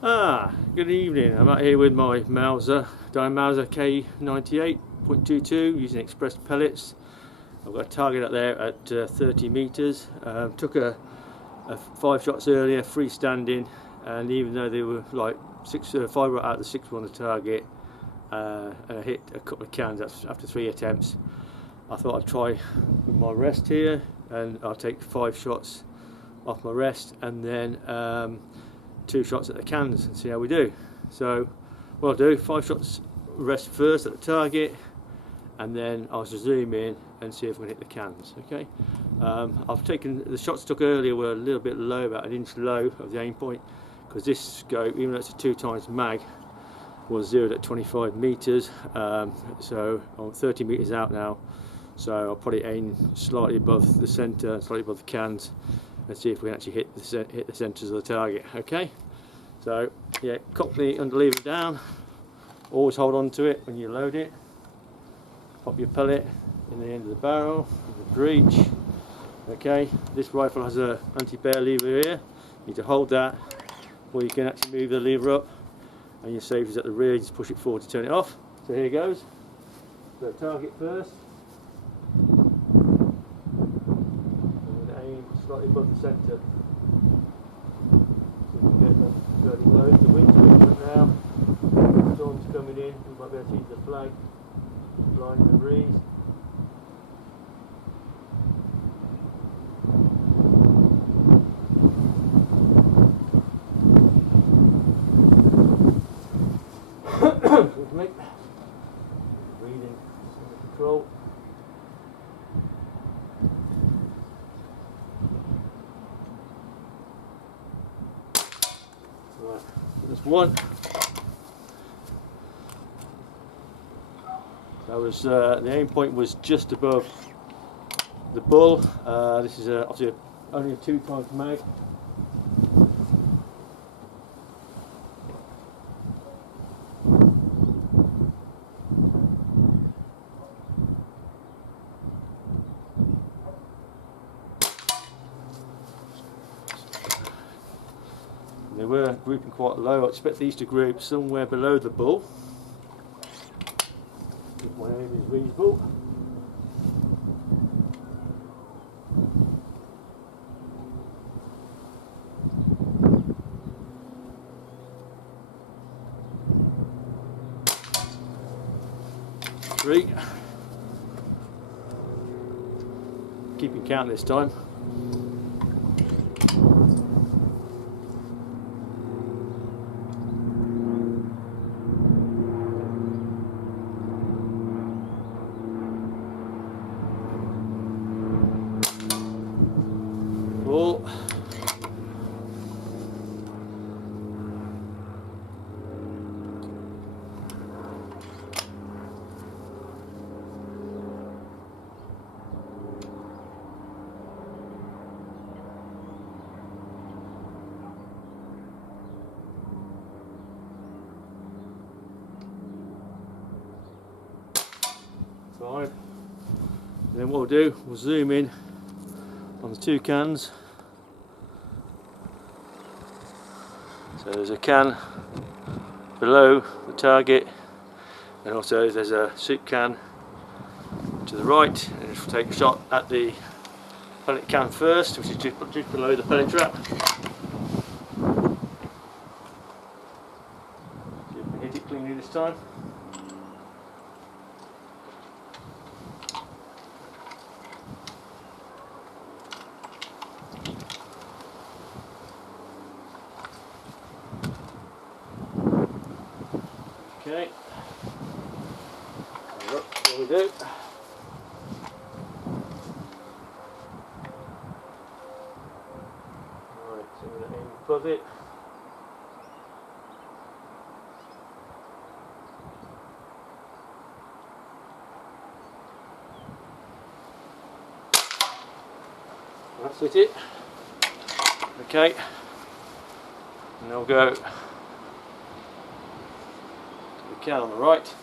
Good evening. I'm out here with my Diana Mauser K98.22 using express pellets. I've got a target up there at 30 meters. Took a 5 shots earlier, freestanding, and even though they were like 5 out of the 6 were on the target, and I hit a couple of cans after 3 attempts, I thought I'd try with my rest here, and I'll take 5 shots off my rest and then 2 shots at the cans and see how we do. So what I'll do, 5 shots rest first at the target, and then I'll zoom in and see if we can hit the cans. Okay. I've taken the shots I took earlier were a little bit low, about an inch low of the aim point, because this scope, even though it's a 2 times mag, was zeroed at 25 meters. So I'm 30 meters out now, so I'll probably aim slightly above the center, slightly above the cans, and see if we can actually hit the centers of the target. Okay. So yeah, cock the underlever down. Always hold on to it when you load it. Pop your pellet in the end of the barrel, the breech. Okay, this rifle has a anti-bear lever here. You need to hold that, or you can actually move the lever up, and your safe is at the rear. You just push it forward to turn it off. So here goes. So target first. And aim slightly above the centre. So you can get them fairly low. The wind's picking up now. The storm's coming in. You might be able to see the flag flying in the breeze. Breathing under control. Right, there's one. That was the aim point was just above the bull. This is obviously only a 2 times mag. They were grouping quite low. I expect these to group somewhere below the bull, if my aim is reasonable. Three. Keeping count this time. Full. Five. And then what we'll do, we'll zoom in on the 2 cans. So there's a can below the target, and also there's a soup can to the right, and we'll take a shot at the pellet can first, which is just below the pellet trap. See if we can hit it cleanly this time. Okay, look what we do. Alright, so I'm going to aim above it. That's it. Okay, and I'll go can on the right.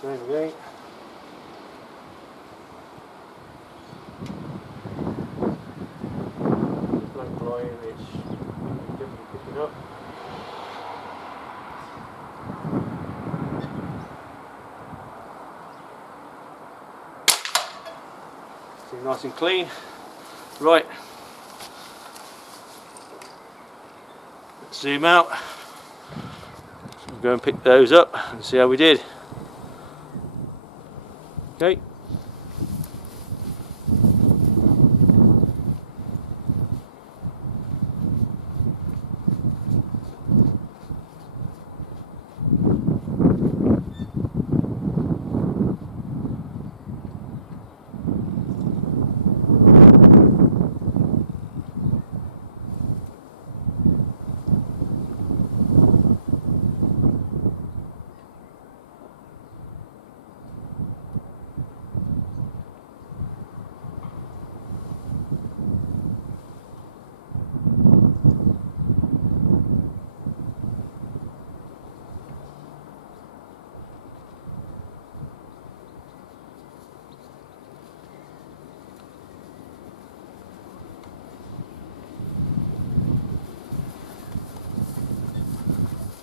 Same again. Blank line, which definitely picking up. See, nice and clean. Right, let's zoom out. We'll go and pick those up and see how we did. Okay.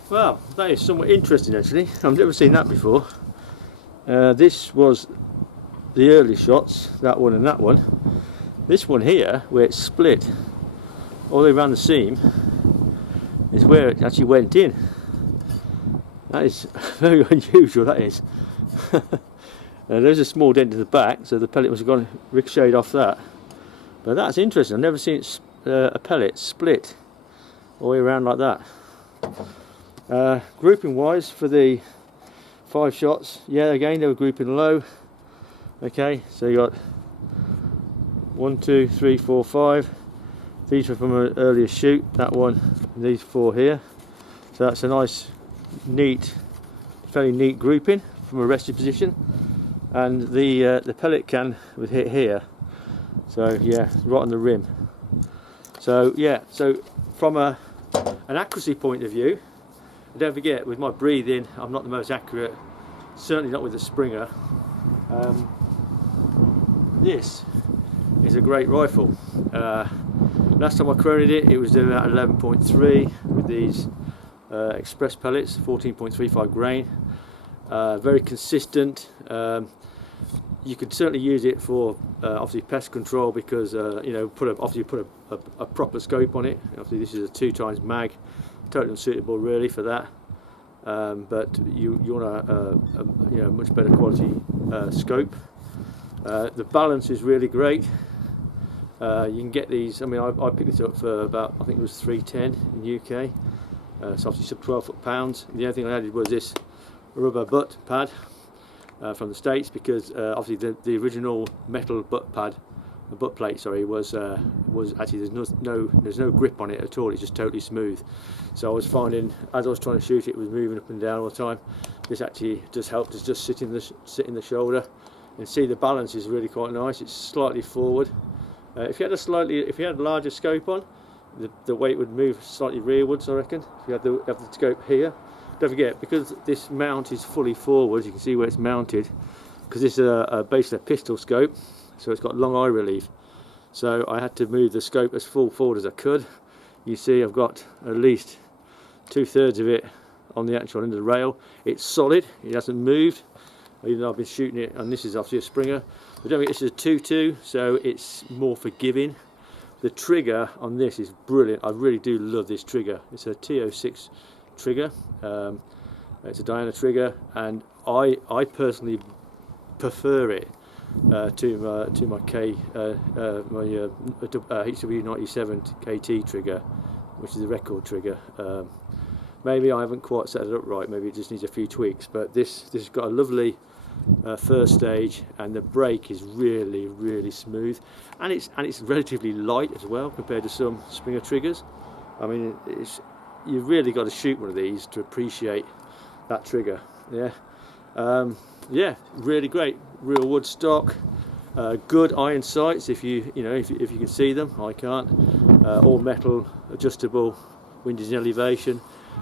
Well, that is somewhat interesting actually. I've never seen that before. This was the early shots, that one and that one. This one here, where it's split all the way around the seam, is where it actually went in. That is very unusual, that is. There's a small dent in the back, so the pellet must have gone ricocheted off that. But that's interesting. I've never seen it, a pellet split all the way around like that. Grouping wise for the 5 shots, yeah, again they were grouping low. Okay, so you got 1, 2, 3, 4, 5. These were from an earlier shoot, that one, and these 4 here. So that's a nice, neat, fairly neat grouping from a rested position. And the pellet can was hit here. So yeah, right on the rim. So yeah, so from an accuracy point of view, don't forget, with my breathing, I'm not the most accurate, certainly not with the Springer. This is a great rifle. Last time I queried it, it was doing about 11.3 with these express pellets, 14.35 grain. Very consistent. You could certainly use it for obviously pest control because you know, obviously put a proper scope on it. Obviously this is a 2x mag. Totally unsuitable really for that, but you want a you know, much better quality scope. The balance is really great. You can get these. I mean, I picked this up for about, I think it was 310 in UK. So obviously sub 12 foot-pounds. The only thing I added was this rubber butt pad from the States because obviously the original metal butt pad. The butt plate, sorry, was actually there's no grip on it at all. It's just totally smooth. So I was finding as I was trying to shoot it was moving up and down all the time. This actually just helped us just sit in the shoulder, and see the balance is really quite nice. It's slightly forward. If you had a larger scope on, the weight would move slightly rearwards, I reckon. If you have the scope here, don't forget, because this mount is fully forward, you can see where it's mounted, because this is basically a pistol scope. So it's got long eye relief, so I had to move the scope as full forward as I could. You see I've got at least 2/3 of it on the actual end of the rail. It's solid, it hasn't moved, even though I've been shooting it, and this is obviously a Springer. But don't forget, this is a 2.2, so it's more forgiving. The trigger on this is brilliant. I really do love this trigger. It's a T06 trigger. It's a Diana trigger, and I personally prefer it to my HW97 KT trigger, which is a record trigger. Maybe I haven't quite set it up right. Maybe it just needs a few tweaks. But this has got a lovely first stage, and the brake is really smooth, and it's relatively light as well compared to some Springer triggers. I mean, you've really got to shoot one of these to appreciate that trigger. Yeah. Yeah, really great. Real wood stock, good iron sights if you can see them. I can't. All metal, adjustable, windows in elevation.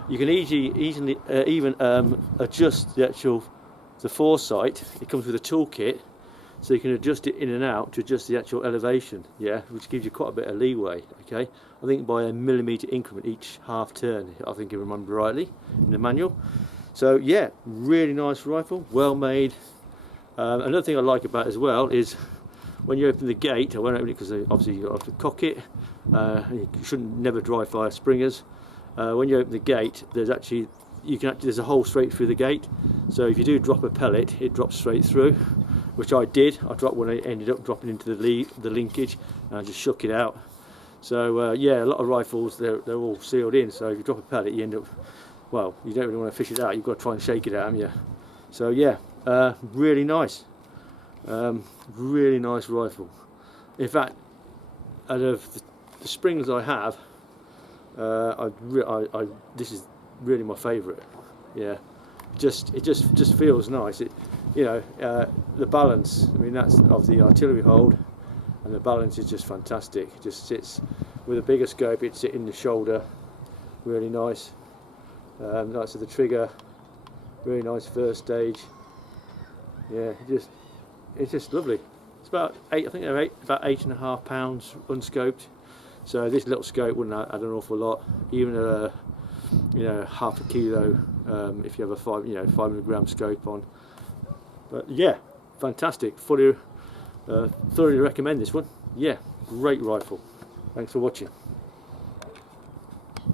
You can easily even adjust the foresight. It comes with a toolkit, so you can adjust it in and out to adjust the actual elevation. Yeah, which gives you quite a bit of leeway. Okay, I think by a millimetre increment each half turn, I think I remember rightly in the manual. So yeah, really nice rifle, well made. Another thing I like about it as well is when you open the gate, I won't open it because obviously you have to cock it. You shouldn't never dry fire springers. When you open the gate, there's a hole straight through the gate. So if you do drop a pellet, it drops straight through, which I did. I dropped one, it ended up dropping into the linkage, and I just shook it out. So yeah, a lot of rifles they're all sealed in. So if you drop a pellet, you end up, well, you don't really want to fish it out. You've got to try and shake it out, haven't you? So yeah, really nice. Really nice rifle. In fact, out of the springs I have, this is really my favourite. Yeah, it just feels nice. It, you know, the balance. I mean, that's of the artillery hold, and the balance is just fantastic. It just sits with a bigger scope. It sits in the shoulder, really nice. Nice of the trigger, really nice first stage. Yeah, it's just lovely. It's about I think they're about 8.5 pounds unscoped. So this little scope wouldn't add an awful lot. Even you know, half a kilo if you have a 500 gram scope on. But yeah, fantastic. Thoroughly recommend this one. Yeah, great rifle. Thanks for watching.